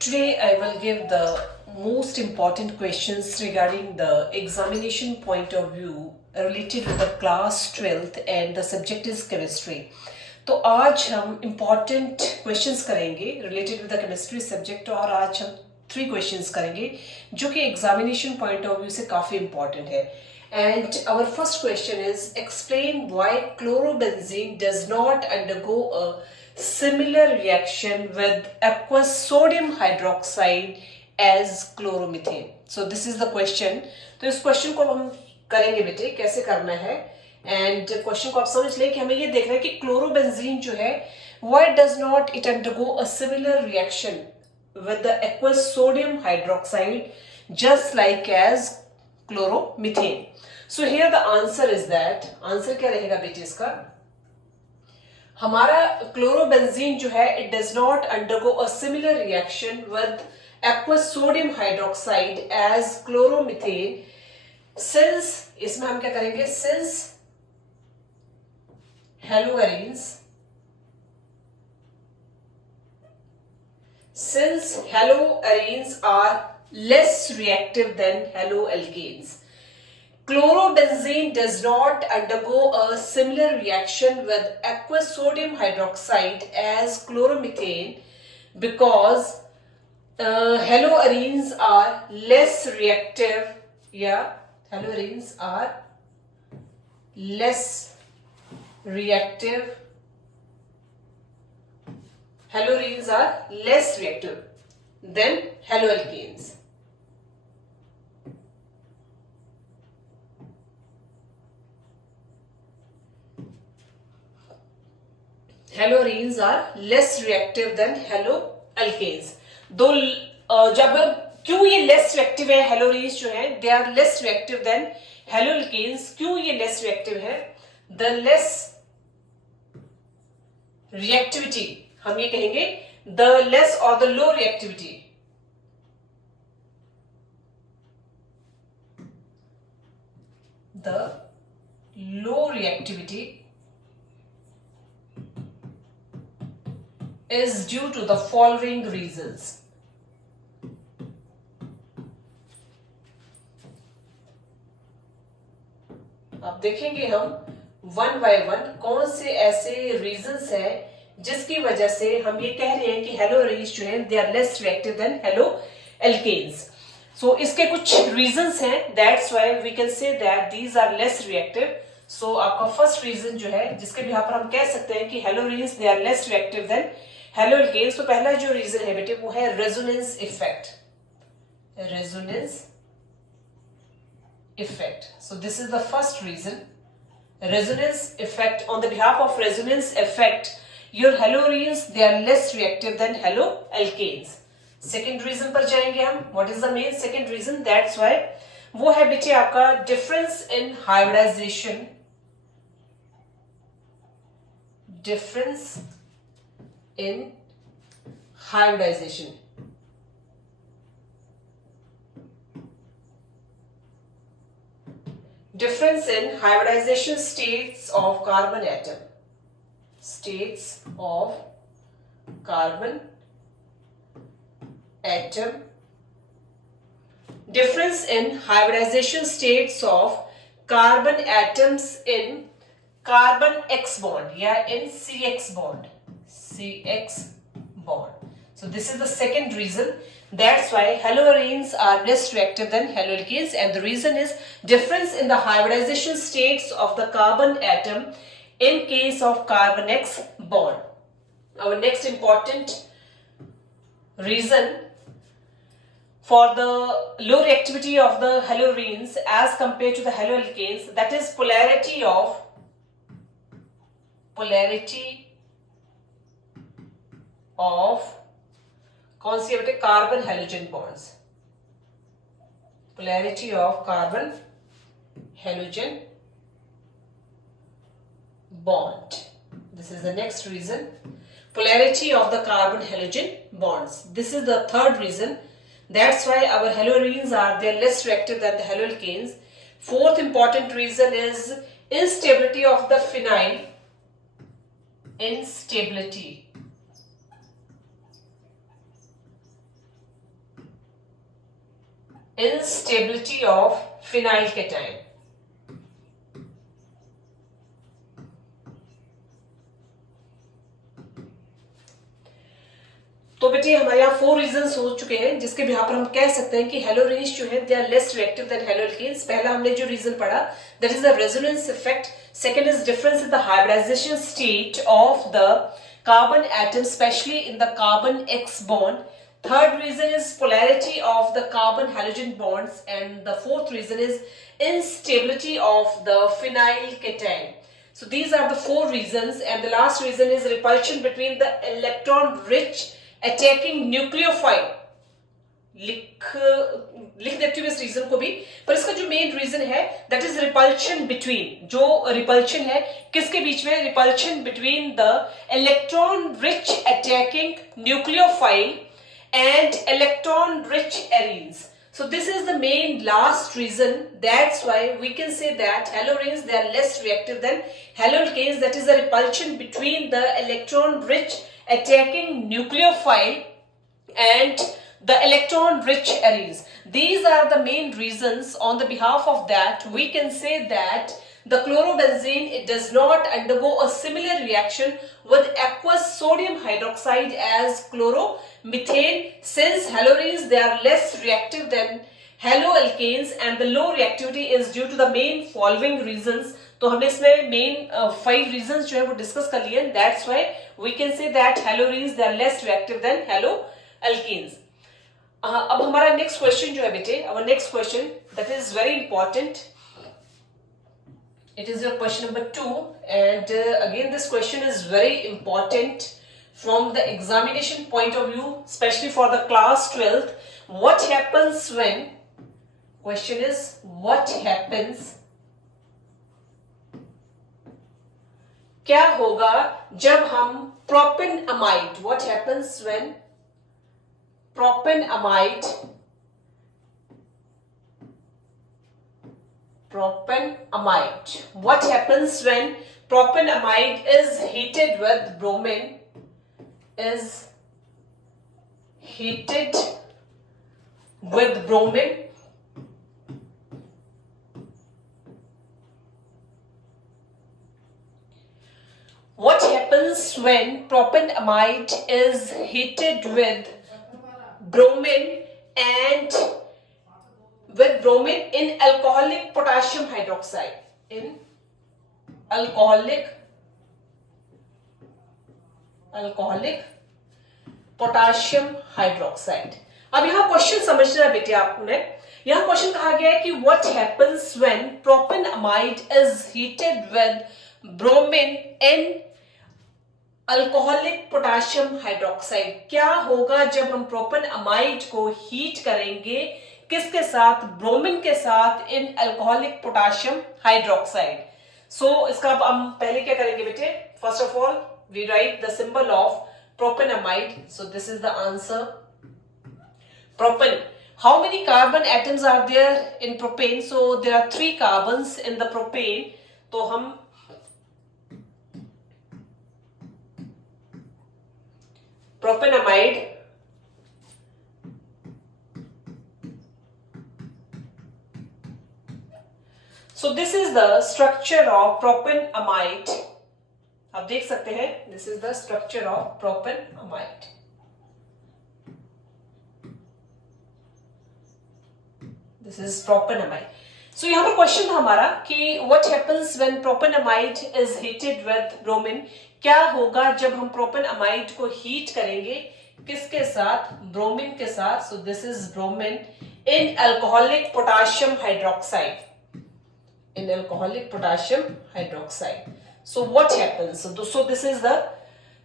Today I will give the most important questions regarding the examination point of view related with the class 12th and the subject is chemistry. तो आज हम important questions करेंगे related with the chemistry subject और आज हम 3 questions करेंगे जो कि examination point of view से काफ़ी important है. And our first question is explain why chlorobenzene does not undergo a similar reaction with aqueous sodium hydroxide as chloromethane. So this is the question. तो इस क्वेश्चन को हम करेंगे बेटे कैसे करना है एंड क्वेश्चन को आप समझ लें कि हमें ये देखना है कि क्लोरोबेंजीन जो है why does not it undergo a similar reaction with the aqueous sodium hydroxide just like as chloromethane. So here the answer is that answer क्या रहेगा बेटे इसका हमारा क्लोरोबेंजीन जो है it does not undergo a similar reaction with aqueous sodium hydroxide as chloromethane since इसमें हम क्या करेंगे since haloarenes are less reactive than haloalkanes. Chlorobenzene does not undergo a similar reaction with aqueous sodium hydroxide as chloromethane because haloarenes are less reactive. Yeah, haloarenes are less reactive. Haloarenes are less reactive than haloalkanes. Haloarenes are less reactive than haloalkanes. दो जब क्यों ये less reactive है haloarenes जो है they are less reactive than haloalkanes. क्यों ये less reactive है द लेस रिएक्टिविटी हम ये कहेंगे द लेस और the low reactivity the low reactivity is due to the following reasons. अब देखेंगे हम वन बाय वन कौन से ऐसे रीजंस हैं जिसकी वजह से हम ये कह रहे हैं कि हेलोअरीन्स जो हैं they are less reactive than haloalkanes. So इसके कुछ रीजंस हैं that's why we can say that these are less reactive. So आपका फर्स्ट रीजन जो है जिसके भी पर हम कह सकते हैं कि haloarenes they are less reactive than haloalkanes. तो पहला जो रीजन है बेटे वो है resonance effect. Resonance effect. So this is the first reason. Resonance effect. On the behalf of resonance effect your haloarenes they are less reactive than haloalkanes. Second reason पर जाएंगे हम. What is the main second reason that's why वो है बेटे आपका difference in hybridization. Difference in hybridization. Difference in hybridization states of carbon atom. States of carbon atom. Difference in hybridization states of carbon atoms in carbon X bond या in CX bond. CX bond. So this is the second reason. That's why haloarenes are less reactive than haloalkanes, and the reason is difference in the hybridization states of the carbon atom in case of carbon X bond. Our next important reason for the low reactivity of the haloarenes as compared to the haloalkanes, that is polarity of कौन सी बेटे carbon halogen bonds. Polarity of carbon halogen bond. This is the next reason. Polarity of the carbon halogen bonds. This is the third reason. That's why our haloarenes are less reactive than the haloalkanes. Fourth important reason is instability of the phenyl. Instability instability of phenylcation. तो बेटे हमारे यहाँ 4 रीजंस हो चुके हैं जिसके बिहार पर हम कह सकते हैं कि हेलोरेन्स जो है they are less reactive than haloalkanes. पहला हमने जो रीजन पढ़ा that is the resonance effect. Second is difference in the hybridization state of the carbon atom, especially in the carbon X bond. Third reason is polarity of the carbon halogen bonds, and the fourth reason is instability of the phenyl cation. So these are the 4 reasons, and the last reason is repulsion between the electron rich attacking nucleophile. लिख देती हूँ इस रीजन को भी, पर इसका जो main reason है दैट इज रिपल्शन बिटवीन. जो रिपल्शन है किसके बीच में? Repulsion between the electron rich attacking nucleophile and electron rich arenes. So this is the main last reason. That's why we can say that haloarenes, they are less reactive than haloalkanes. That is the repulsion between the electron rich attacking nucleophile and the electron rich arenes. These are the main reasons. On the behalf of that, we can say that the chlorobenzene, it does not undergo a similar reaction with aqueous sodium hydroxide as chloromethane, since haloarenes, they are less reactive than haloalkanes, and the low reactivity is due to the main following reasons. तो हमने इसमें मेन 5 reasons जो है वो डिस्कस कर लिए. That's why we can say that haloarenes, they are less reactive than haloalkanes. अब हमारा नेक्स्ट क्वेश्चन जो है बेटे, our next question that is very important. It is your question number 2, and again this question is very important from the examination point of view, specially for the class 12th. What happens when, question is what happens, क्या होगा जब हम propanamide, what happens when propanamide what happens when propanamide is heated with bromine, is heated with bromine? What happens when propanamide is heated with bromine and with bromine in alcoholic potassium hydroxide, in alcoholic potassium hydroxide. अब यहां क्वेश्चन समझना है बेटे आपने. यहां क्वेश्चन कहा गया है कि what happens when propanamide is heated with bromine in alcoholic potassium hydroxide. क्या होगा जब हम प्रोपेनअमाइड को हीट करेंगे, किसके साथ? ब्रोमीन के साथ, in alcoholic potassium hydroxide. So इसका अब हम पहले क्या करेंगे बेटे? First of all we write the symbol of propanamide. So this is the answer. Propane, how many carbon atoms are there in propane? So there are 3 carbons in the propane. तो हम propanamide so this is the structure of propanamide. आप देख सकते हैं this is the structure of propanamide. this is propanamide. So यहाँ पर क्वेश्चन था हमारा कि what happens when propanamide is heated with bromine? क्या होगा जब हम प्रोपेनअमाइड को हीट करेंगे, किसके साथ? ब्रोमीन के साथ. सो this is bromine in alcoholic potassium hydroxide, in alcoholic potassium hydroxide. So what happens? So this is the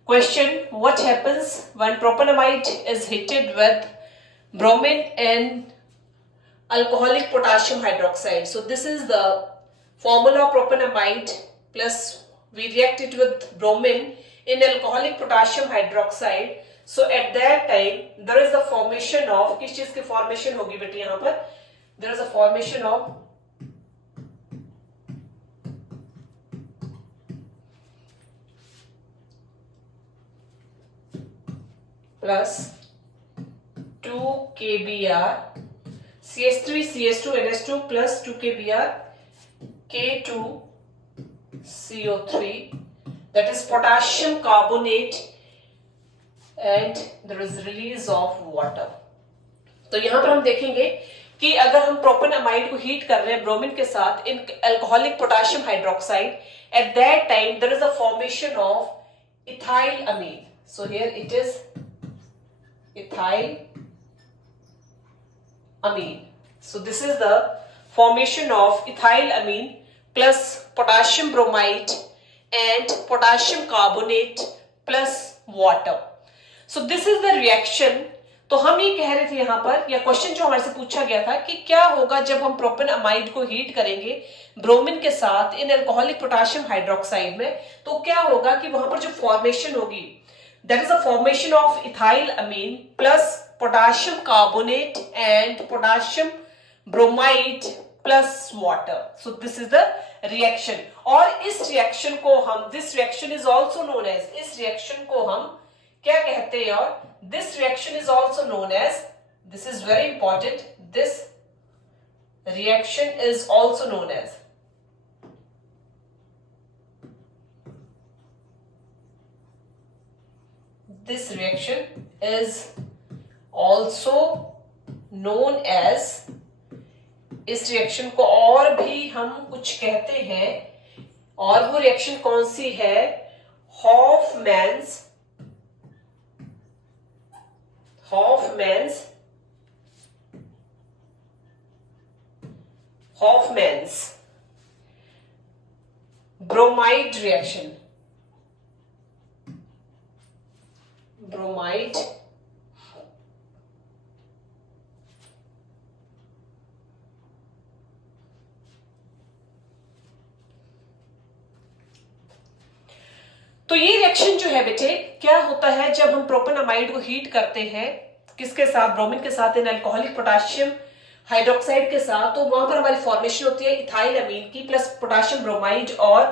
question. What happens when propanamide is heated with bromine and alcoholic potassium hydroxide? So this is the formula of propanamide plus we react it with bromine in alcoholic potassium hydroxide. So at that time there is the formation of, किस चीज की formation होगी बेटे यहाँ पर? There is a formation of plus 2 kBr CH3 CH2 NH2 plus 2kBr K2CO3, that is potassium carbonate, and there is release of water. तो यहां पर हम देखेंगे कि अगर हम प्रोपेनामाइड को हीट कर रहे हैं ब्रोमीन के साथ in alcoholic potassium hydroxide, at that time there is a formation of ethyl amine. So here it is ethyl amine. So this is the formation of ethyl amine plus potassium bromide and potassium carbonate plus water. So this is the reaction. तो हम ये कह रहे थे यहाँ पर, या क्वेश्चन जो हमारे से पूछा गया था कि क्या होगा जब हम प्रोपेनामाइड को हीट करेंगे ब्रोमीन के साथ इन अल्कोहलिक पोटेशियम हाइड्रोक्साइड में, तो क्या होगा कि वहां पर जो फॉर्मेशन होगी that is a formation of ethyl amine plus potassium carbonate and potassium bromide plus water. So this is the reaction. और इस reaction को हम, this reaction is also known as, इस reaction को हम क्या कहते हैं? और this reaction is also known as, this is very important, this reaction is also known as this reaction is also known as, इस रिएक्शन को और भी हम कुछ कहते हैं, और वो रिएक्शन कौन सी है? हॉफमैन्स ब्रोमाइड रिएक्शन. ब्रोमाइड तो ये रिएक्शन जो है बेटे, क्या होता है जब हम प्रोपेनामाइड को हीट करते हैं किसके साथ? ब्रोमीन के साथ, इन अल्कोहलिक पोटेशियम हाइड्रोक्साइड के साथ, तो वहां पर हमारी फॉर्मेशन होती है इथाइल अमीन की प्लस पोटेशियम ब्रोमाइड और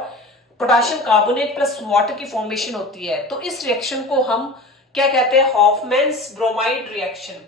पोटेशियम कार्बोनेट प्लस वाटर की फॉर्मेशन होती है. तो इस रिएक्शन को हम क्या कहते हैं? Hofmann's bromide reaction.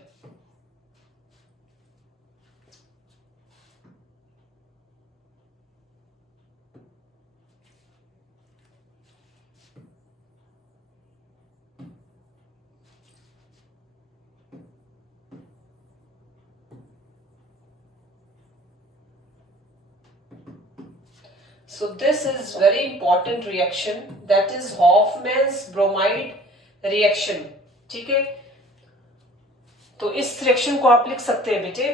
So this is very important reaction, that is Hoffman's bromide reaction. ठीक है, तो इस रिएक्शन को आप लिख सकते हैं बेटे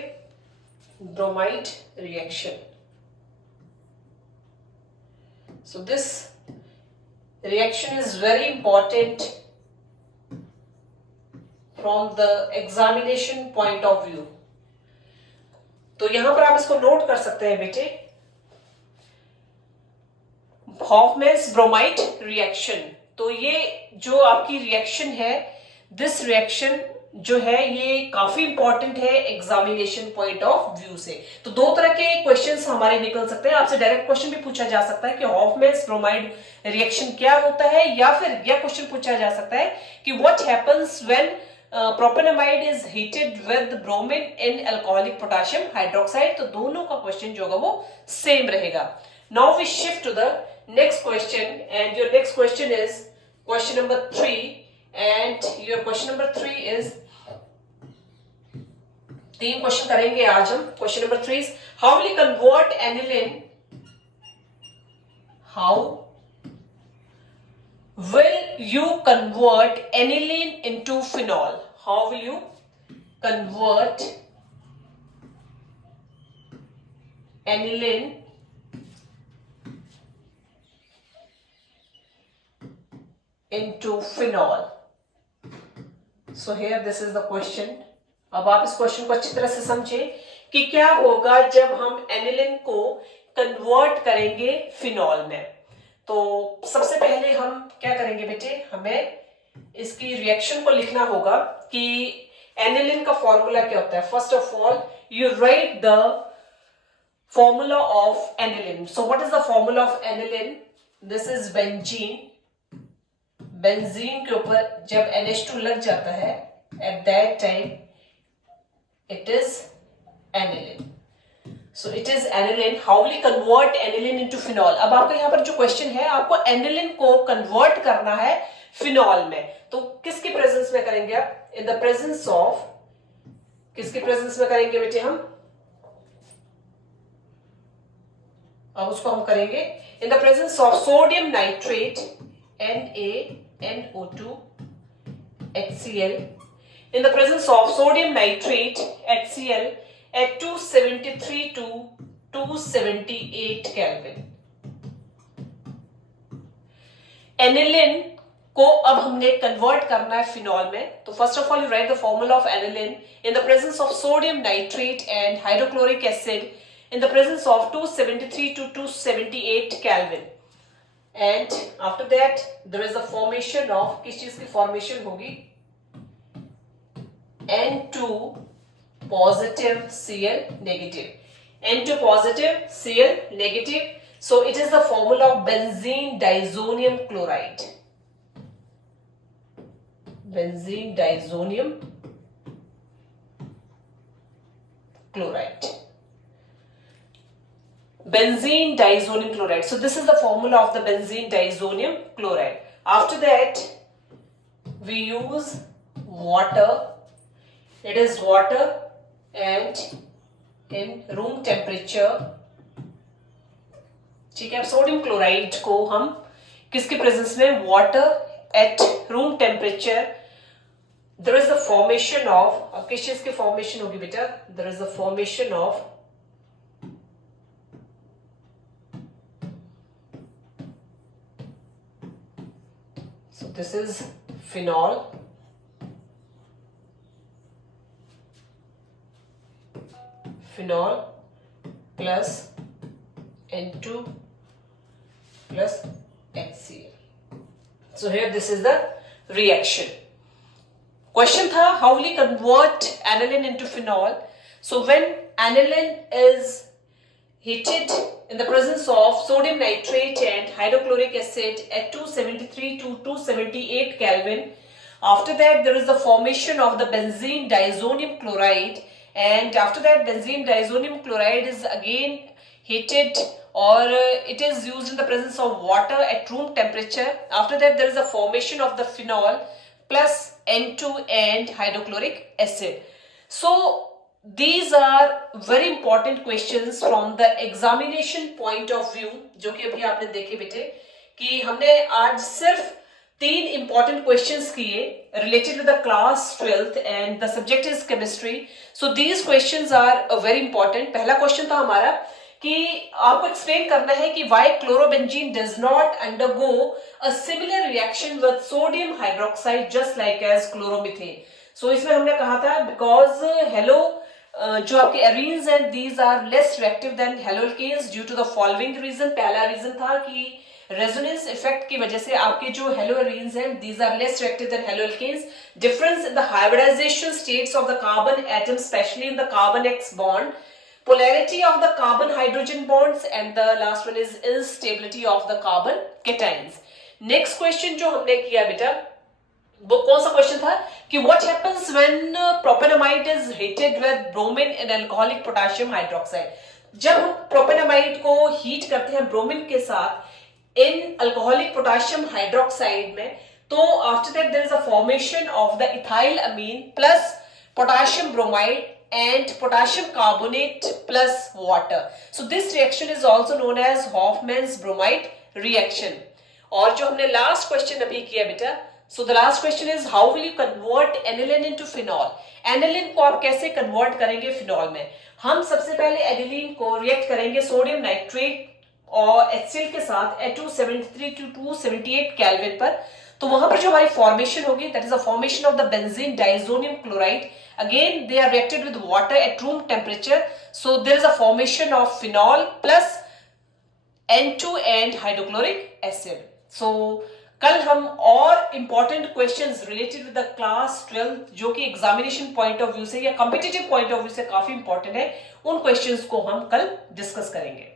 bromide reaction. So this reaction is very important from the examination point of view. तो यहां पर आप इसको नोट कर सकते हैं बेटे, हॉफमैन्स ब्रोमाइड रिएक्शन. तो ये जो आपकी रिएक्शन है, दिस रिएक्शन जो है ये काफी इंपॉर्टेंट है एग्जामिनेशन पॉइंट ऑफ व्यू से. तो दो तरह के क्वेश्चंस हमारे निकल सकते हैं. आपसे डायरेक्ट क्वेश्चन भी पूछा जा सकता है कि हॉफमैन्स ब्रोमाइड रिएक्शन क्या होता है, या फिर यह क्वेश्चन पूछा जा सकता है कि what happens when propanamide is heated with bromine in alcoholic potassium hydroxide. तो दोनों का क्वेश्चन जो होगा वो सेम रहेगा. Now we shift to the next question, and your next question is question number 3, and your question number 3 is, तीन क्वेश्चन करेंगे आज हम. Question number 3 is how will you convert aniline, how will you convert aniline into phenol? How will you convert aniline into phenol? So here this is the question. अब आप इस क्वेश्चन को अच्छी तरह से समझें कि क्या होगा जब हम एनिलिन को कन्वर्ट करेंगे फिनॉल में. तो सबसे पहले हम क्या करेंगे बेटे, हमें इसकी रिएक्शन को लिखना होगा कि एनिलिन का फॉर्मूला क्या होता है. First of all you right the formula of aniline. So what is the formula of aniline? This is benzene. Benzene के ऊपर जब NH2 लग जाता है, eight that time it is aniline. So it is aniline. How will you convert aniline into phenol? अब आपका यहाँ पर जो क्वेश्चन है, आपको aniline को कन्वर्ट करना है फिनॉल में, तो किसके प्रेजेंस में करेंगे आप? इन द प्रेजेंस ऑफ, किसके प्रेजेंस में करेंगे बेटे हम? अब उसको हम करेंगे in the presence of sodium nitrate NaNO2 HCl, in the presence of sodium nitrate HCl at 273 to 278 Kelvin. Aniline को अब हमने कन्वर्ट करना है फिनॉल में, तो first of all you right the formula of aniline in the presence of sodium nitrate and hydrochloric acid in the presence of 273 to 278 Kelvin. And after that there is the formation of, किस चीज की formation होगी? N2 positive Cl negative. N2 positive Cl negative. So it is the formula of benzene diazonium chloride. Benzene diazonium chloride. Benzene diazonium chloride. So this is the formula of the benzene diazonium chloride. After that we use water. It is water and in room temperature. ठीक है, sodium chloride को हम किसके presence में? Water at room temperature. There is the formation of, अब किस चीज की फॉर्मेशन होगी बेटा? There is the formation of this is phenol, plus N2 plus HCl. So here this is the reaction. Question था, how will you convert aniline into phenol? So when aniline is heated in the presence of sodium nitrate and hydrochloric acid at 273 to 278 Kelvin. After that there is the formation of the benzene diazonium chloride, and after that benzene diazonium chloride is again heated, or it is used in the presence of water at room temperature. After that there is a formation of the phenol plus N2 and hydrochloric acid. So these are very important questions from the examination point of view, जो कि अभी आपने देखे बेटे कि हमने आज सिर्फ 3 important questions किए related to the class 12th and the subject is chemistry. So these questions are very important. पहला question था हमारा कि आपको एक्सप्लेन करना है कि why chlorobenzene does not undergo a similar reaction with sodium hydroxide just like as chloromethane. So इसमें हमने कहा था because जो आपके एरीन्स हैं these are less reactive than haloalkanes due to the following reason. पहला रीजन था कि रेजोनेंस इफेक्ट की वजह से आपके जो हेलो एरीन्स हैं these are less reactive than haloalkanes. Difference in the hybridization states of the carbon atom, specially in the carbon X bond, polarity of the carbon hydrogen bonds, and the last one is instability of the carbon cations. Next question जो हमने किया बेटा वो कौन सा question था कि what happens when propanamide is heated with bromine and alcoholic potassium hydroxide. जब हम प्रोपेनामाइड को हीट करते हैं ब्रोमीन के साथ इन अल्कोहलिक पोटेशियम हाइड्रोक्साइड में, तो after that there is a formation of the ethyl amine plus potassium bromide and potassium carbonate plus water. So this reaction is also known as Hoffman's bromide reaction. और जो हमने last question अभी किया बेटा, so the last question is how will you convert aniline into phenol? Aniline को आप कैसे कन्वर्ट करेंगे फिनॉल में? हम सबसे पहले एनिलीन को रिएक्ट करेंगे सोडियम नाइट्रेट और HCl के साथ at 273 to 278 केल्विन पर. तो वहां पर जो हमारी फॉर्मेशन होगी that is a formation of the benzene diazonium chloride. Again they are reacted with water at room temperature, so there is a formation of phenol plus N2 and hydrochloric acid. So कल हम और important questions related with the class 12 जो कि examination point of view से या competitive point of view से काफी important है, उन questions को हम कल discuss करेंगे.